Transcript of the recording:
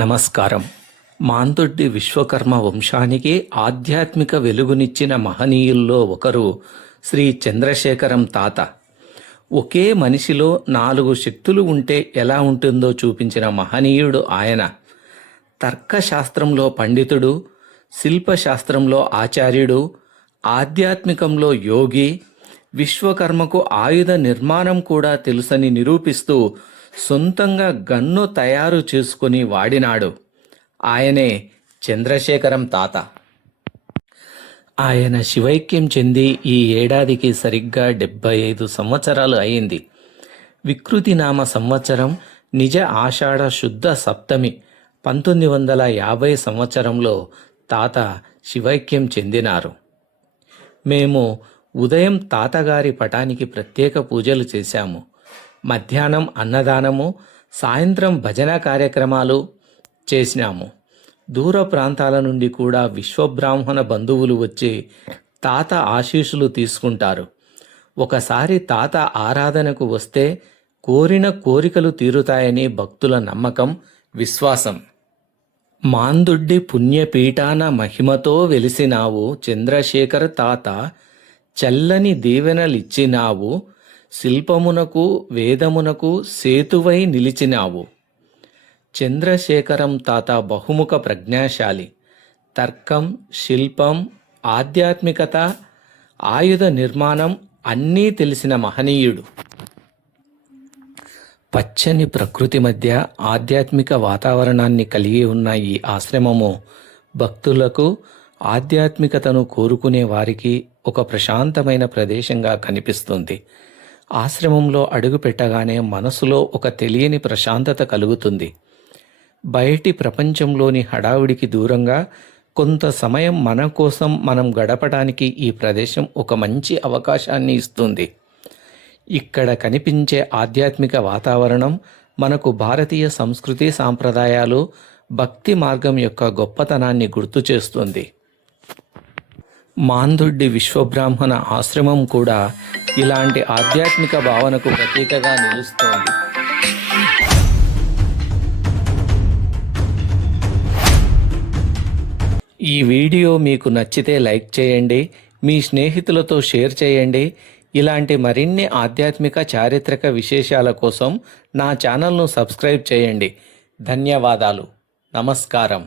నమస్కారం. మాందొడ్డి విశ్వకర్మ వంశానికి ఆధ్యాత్మిక వెలుగునిచ్చిన మహనీయుల్లో ఒకరు శ్రీ చంద్రశేఖరం తాత. ఒకే మనిషిలో 4 శక్తులు ఉంటే ఎలా ఉంటుందో చూపించిన మహనీయుడు ఆయన. తర్కశాస్త్రంలో పండితుడు, శిల్పశాస్త్రంలో ఆచార్యుడు, ఆధ్యాత్మికంలో యోగి, విశ్వకర్మకు ఆయుధ నిర్మాణం కూడా తెలుసని నిరూపిస్తూ సొంతంగా గన్ను తయారు చేసుకుని వాడినాడు. ఆయనే చంద్రశేఖరం తాత. ఆయన శివైక్యం చెంది ఈ ఏడాదికి సరిగ్గా 75 సంవత్సరాలు అయింది. వికృతినామ సంవత్సరం నిజ ఆషాఢ శుద్ధ సప్తమి 1950 సంవత్సరంలో తాత శివైక్యం చెందినారు. మేము ఉదయం తాతగారి పటానికి ప్రత్యేక పూజలు చేశాము. మధ్యాహ్నం అన్నదానము, సాయంత్రం భజన కార్యక్రమాలు చేసినాము. దూర ప్రాంతాల నుండి కూడా విశ్వబ్రాహ్మణ బంధువులు వచ్చి తాత ఆశీస్సులు తీసుకుంటారు. ఒకసారి తాత ఆరాధనకు వస్తే కోరిన కోరికలు తీరుతాయని భక్తుల నమ్మకం, విశ్వాసం. మాందొడ్డి పుణ్యపీఠాన మహిమతో వెలిసినావు చంద్రశేఖర తాత, చల్లని దీవెనలిచ్చినావు, శిల్పమునకు వేదమునకు సేతువై నిలిచినావు. చంద్రశేఖరం తాత బహుముఖ ప్రజ్ఞాశాలి. తర్కం, శిల్పం, ఆధ్యాత్మికత, ఆయుధ నిర్మాణం అన్నీ తెలిసిన మహనీయుడు. పచ్చని ప్రకృతి మధ్య ఆధ్యాత్మిక వాతావరణాన్ని కలిగి ఉన్న ఈ ఆశ్రమము భక్తులకు, ఆధ్యాత్మికతను కోరుకునే వారికి ఒక ప్రశాంతమైన ప్రదేశంగా కనిపిస్తుంది. ఆశ్రమంలో అడుగు పెట్టగానే మనసులో ఒక తెలియని ప్రశాంతత కలుగుతుంది. బయటి ప్రపంచంలోని హడావుడికి దూరంగా కొంత సమయం మన కోసం మనం గడపడానికి ఈ ప్రదేశం ఒక మంచి అవకాశాన్ని ఇస్తుంది. ఇక్కడ కనిపించే ఆధ్యాత్మిక వాతావరణం మనకు భారతీయ సంస్కృతి, సాంప్రదాయాలు, భక్తి మార్గం యొక్క గొప్పతనాన్ని గుర్తు చేస్తుంది. మాందొడ్డి విశ్వబ్రాహ్మణ ఆశ్రమం కూడా ఇలాంటి ఆధ్యాత్మిక భావనకు ప్రతీకగా నిలుస్తోంది. ఈ వీడియో మీకు నచ్చితే లైక్ చేయండి, మీ స్నేహితులతో షేర్ చేయండి. ఇలాంటి మరిన్ని ఆధ్యాత్మిక చారిత్రక విశేషాల కోసం నా ఛానల్ను సబ్స్క్రైబ్ చేయండి. ధన్యవాదాలు. నమస్కారం.